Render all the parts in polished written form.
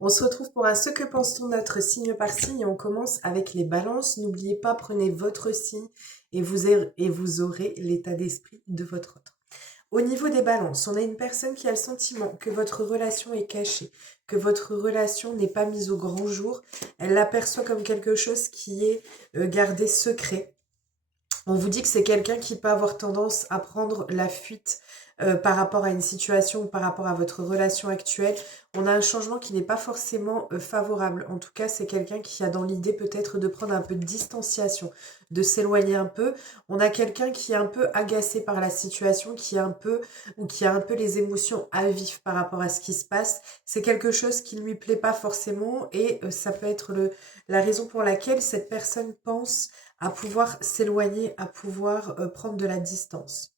On se retrouve pour un Ce que pense-t-on notre signe par signe et on commence avec les balances. N'oubliez pas, prenez votre signe et vous aurez l'état d'esprit de votre autre. Au niveau des balances, on a une personne qui a le sentiment que votre relation est cachée, que votre relation n'est pas mise au grand jour. Elle l'aperçoit comme quelque chose qui est gardé secret. On vous dit que c'est quelqu'un qui peut avoir tendance à prendre la fuite par rapport à une situation ou par rapport à votre relation actuelle. On a un changement qui n'est pas forcément favorable. En tout cas, c'est quelqu'un qui a dans l'idée peut-être de prendre un peu de distanciation, de s'éloigner un peu. On a quelqu'un qui est un peu agacé par la situation, qui est un peu ou qui a un peu les émotions à vif par rapport à ce qui se passe. C'est quelque chose qui ne lui plaît pas forcément et ça peut être la raison pour laquelle cette personne pense à pouvoir s'éloigner, à pouvoir prendre de la distance.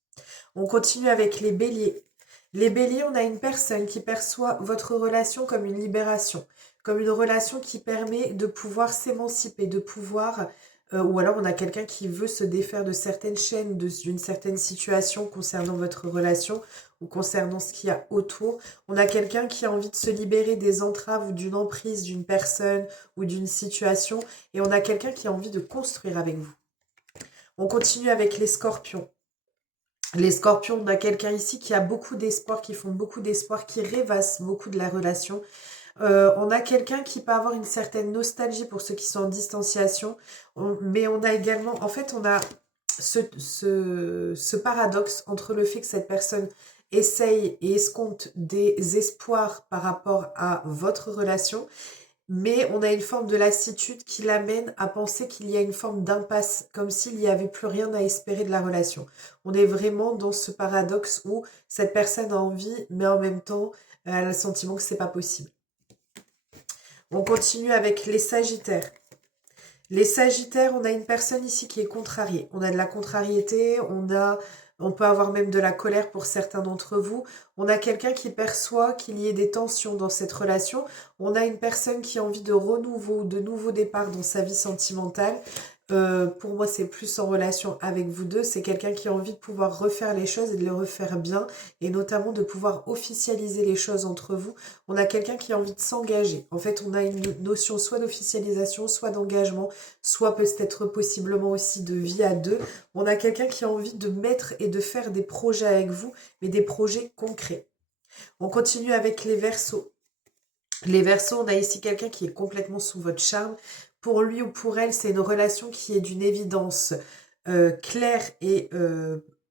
On continue avec les béliers. Les béliers, on a une personne qui perçoit votre relation comme une libération, comme une relation qui permet de pouvoir s'émanciper, de pouvoir... ou alors on a quelqu'un qui veut se défaire de certaines chaînes, d'une certaine situation concernant votre relation ou concernant ce qu'il y a autour. On a quelqu'un qui a envie de se libérer des entraves ou d'une emprise d'une personne ou d'une situation. Et on a quelqu'un qui a envie de construire avec vous. On continue avec les scorpions. Les scorpions, on a quelqu'un ici qui a beaucoup d'espoir, qui font beaucoup d'espoir, qui rêvassent beaucoup de la relation. On a quelqu'un qui peut avoir une certaine nostalgie pour ceux qui sont en distanciation. Mais on a également, en fait, on a ce paradoxe entre le fait que cette personne essaye et escompte des espoirs par rapport à votre relation, mais on a une forme de lassitude qui l'amène à penser qu'il y a une forme d'impasse, comme s'il n'y avait plus rien à espérer de la relation. On est vraiment dans ce paradoxe où cette personne a envie, mais en même temps, elle a le sentiment que c'est pas possible. On continue avec les sagittaires. Les sagittaires, on a une personne ici qui est contrariée. On a de la contrariété, on peut avoir même de la colère pour certains d'entre vous. On a quelqu'un qui perçoit qu'il y ait des tensions dans cette relation. On a une personne qui a envie de renouveau, de nouveau départ dans sa vie sentimentale. Pour moi, c'est plus en relation avec vous deux. C'est quelqu'un qui a envie de pouvoir refaire les choses et de les refaire bien. Et notamment de pouvoir officialiser les choses entre vous. On a quelqu'un qui a envie de s'engager. En fait, on a une notion soit d'officialisation, soit d'engagement, soit peut-être possiblement aussi de vie à deux. On a quelqu'un qui a envie de mettre et de faire des projets avec vous, mais des projets concrets. On continue avec les Verseaux. Les Verseaux, on a ici quelqu'un qui est complètement sous votre charme. Pour lui ou pour elle, c'est une relation qui est d'une évidence claire et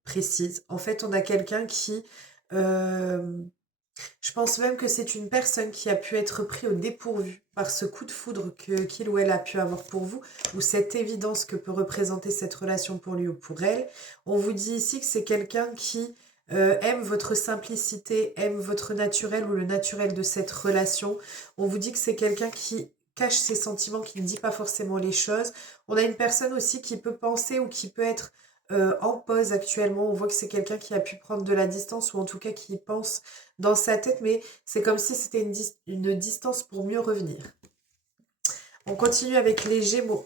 précise. En fait, on a quelqu'un qui... je pense même que c'est une personne qui a pu être pris au dépourvu par ce coup de foudre qu'il ou elle a pu avoir pour vous, ou cette évidence que peut représenter cette relation pour lui ou pour elle. On vous dit ici que c'est quelqu'un qui aime votre simplicité, aime votre naturel ou le naturel de cette relation. On vous dit que c'est quelqu'un qui cache ses sentiments, qui ne dit pas forcément les choses. On a une personne aussi qui peut penser ou qui peut être en pause actuellement. On voit que c'est quelqu'un qui a pu prendre de la distance ou en tout cas qui pense dans sa tête, mais c'est comme si c'était une distance pour mieux revenir. On continue avec les Gémeaux.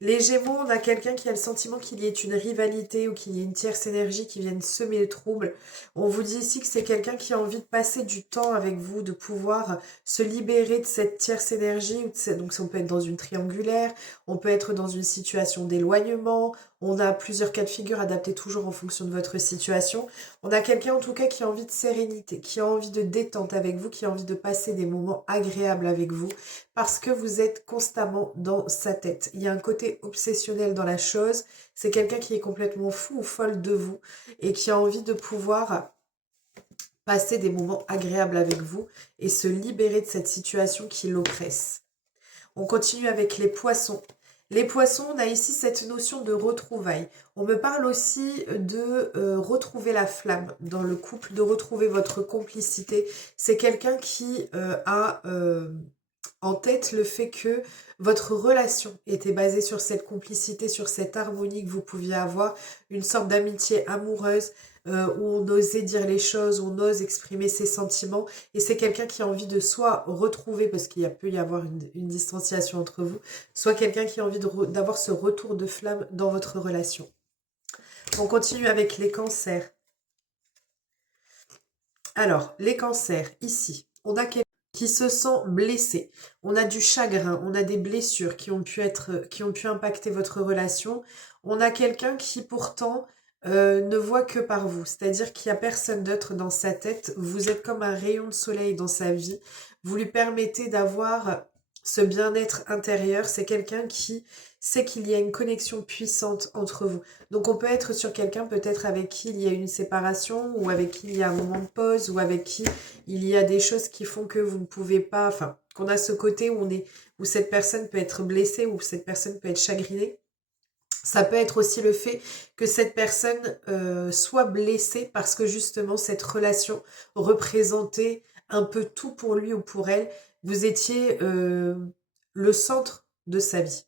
Les Gémeaux, on a quelqu'un qui a le sentiment qu'il y ait une rivalité ou qu'il y ait une tierce énergie qui vienne semer le trouble. On vous dit ici que c'est quelqu'un qui a envie de passer du temps avec vous, de pouvoir se libérer de cette tierce énergie. Donc on peut être dans une triangulaire, on peut être dans une situation d'éloignement. On a plusieurs cas de figure adaptés toujours en fonction de votre situation. On a quelqu'un en tout cas qui a envie de sérénité, qui a envie de détente avec vous, qui a envie de passer des moments agréables avec vous parce que vous êtes constamment dans sa tête. Il y a un côté obsessionnel dans la chose. C'est quelqu'un qui est complètement fou ou folle de vous et qui a envie de pouvoir passer des moments agréables avec vous et se libérer de cette situation qui l'oppresse. On continue avec les poissons. Les poissons, on a ici cette notion de retrouvailles. On me parle aussi de retrouver la flamme dans le couple, de retrouver votre complicité. C'est quelqu'un qui a en tête le fait que votre relation était basée sur cette complicité, sur cette harmonie que vous pouviez avoir, une sorte d'amitié amoureuse où on osait dire les choses, on ose exprimer ses sentiments. Et c'est quelqu'un qui a envie de soit retrouver, parce qu'il peut y avoir une distanciation entre vous, soit quelqu'un qui a envie d'avoir ce retour de flamme dans votre relation. On continue avec les cancers. Alors, les cancers, ici, on a qui se sent blessé. On a du chagrin, on a des blessures qui ont pu impacter votre relation. On a quelqu'un qui pourtant ne voit que par vous, c'est-à-dire qu'il n'y a personne d'autre dans sa tête. Vous êtes comme un rayon de soleil dans sa vie. Vous lui permettez d'avoir ce bien-être intérieur. C'est quelqu'un qui sait qu'il y a une connexion puissante entre vous. Donc on peut être sur quelqu'un peut-être avec qui il y a une séparation, ou avec qui il y a un moment de pause, ou avec qui il y a des choses qui font que vous ne pouvez pas, enfin, qu'on a ce côté où cette personne peut être blessée, où cette personne peut être chagrinée. Ça peut être aussi le fait que cette personne soit blessée parce que justement cette relation représentait un peu tout pour lui ou pour elle. Vous étiez le centre de sa vie.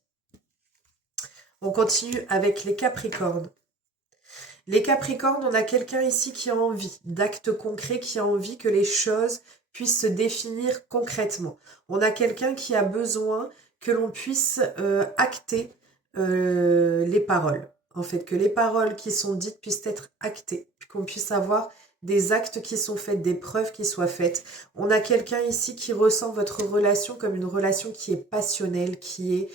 On continue avec les Capricornes. Les Capricornes, on a quelqu'un ici qui a envie d'actes concrets, qui a envie que les choses puissent se définir concrètement. On a quelqu'un qui a besoin que l'on puisse acter les paroles. En fait, que les paroles qui sont dites puissent être actées, qu'on puisse avoir des actes qui sont faits, des preuves qui soient faites. On a quelqu'un ici qui ressent votre relation comme une relation qui est passionnelle, qui est...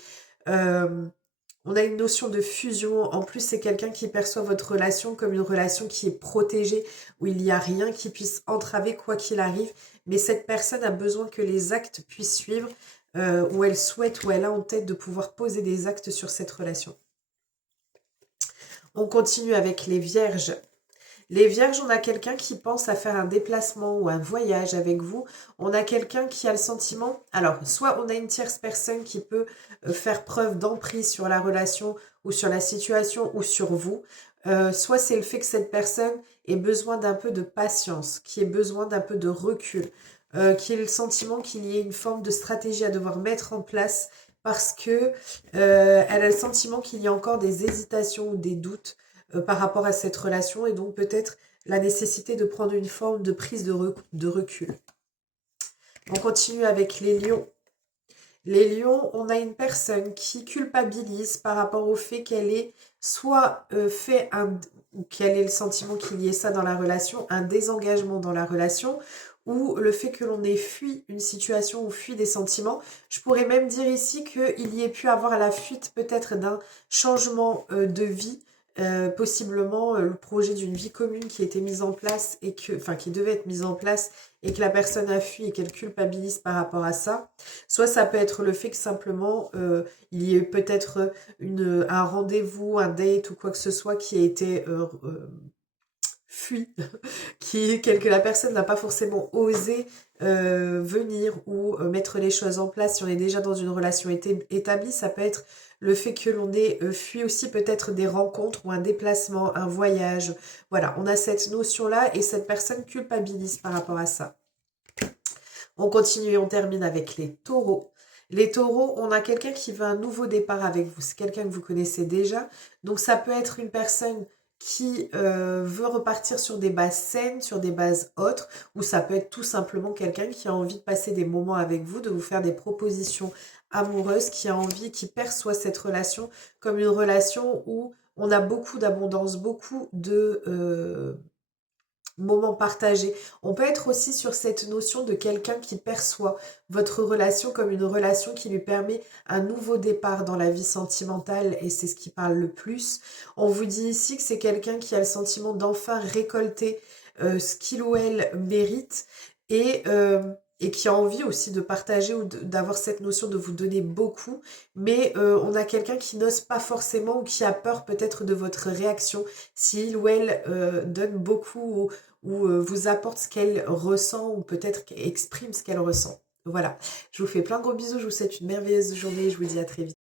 on a une notion de fusion. En plus, c'est quelqu'un qui perçoit votre relation comme une relation qui est protégée, où il n'y a rien qui puisse entraver quoi qu'il arrive. Mais cette personne a besoin que les actes puissent suivre, où elle souhaite, où elle a en tête de pouvoir poser des actes sur cette relation. On continue avec les Vierges. Les Vierges, on a quelqu'un qui pense à faire un déplacement ou un voyage avec vous. On a quelqu'un qui a le sentiment... Alors, soit on a une tierce personne qui peut faire preuve d'emprise sur la relation ou sur la situation ou sur vous. Soit c'est le fait que cette personne ait besoin d'un peu de patience, qui ait besoin d'un peu de recul, qui ait le sentiment qu'il y ait une forme de stratégie à devoir mettre en place parce que elle a le sentiment qu'il y a encore des hésitations ou des doutes par rapport à cette relation, et donc peut-être la nécessité de prendre une forme de prise de recul. On continue avec les lions. Les lions, on a une personne qui culpabilise par rapport au fait qu'elle ait soit ou qu'elle ait le sentiment qu'il y ait ça dans la relation, un désengagement dans la relation, ou le fait que l'on ait fui une situation ou fui des sentiments. Je pourrais même dire ici qu'il y ait pu avoir la fuite peut-être d'un changement de vie, possiblement le projet d'une vie commune qui était mise en place et qui devait être mise en place et que la personne a fui et qu'elle culpabilise par rapport à ça. Soit ça peut être le fait que simplement il y ait peut-être un rendez-vous, un date ou quoi que ce soit qui a été fui, que la personne n'a pas forcément osé venir ou mettre les choses en place. Si on est déjà dans une relation établie, ça peut être le fait que l'on ait fui aussi peut-être des rencontres ou un déplacement, un voyage. Voilà, on a cette notion-là et cette personne culpabilise par rapport à ça. On continue et on termine avec les taureaux. Les taureaux, on a quelqu'un qui veut un nouveau départ avec vous. C'est quelqu'un que vous connaissez déjà. Donc ça peut être une personne qui veut repartir sur des bases saines, sur des bases autres, ou ça peut être tout simplement quelqu'un qui a envie de passer des moments avec vous, de vous faire des propositions amoureuses, qui a envie, qui perçoit cette relation comme une relation où on a beaucoup d'abondance, beaucoup de moments partagés. On peut être aussi sur cette notion de quelqu'un qui perçoit votre relation comme une relation qui lui permet un nouveau départ dans la vie sentimentale, et c'est ce qui parle le plus. On vous dit ici que c'est quelqu'un qui a le sentiment d'enfin récolter ce qu'il ou elle mérite, et qui a envie aussi de partager ou d'avoir cette notion de vous donner beaucoup, mais on a quelqu'un qui n'ose pas forcément ou qui a peur peut-être de votre réaction s'il ou elle donne beaucoup ou vous apporte ce qu'elle ressent ou peut-être exprime ce qu'elle ressent. Voilà, je vous fais plein de gros bisous, je vous souhaite une merveilleuse journée et je vous dis à très vite.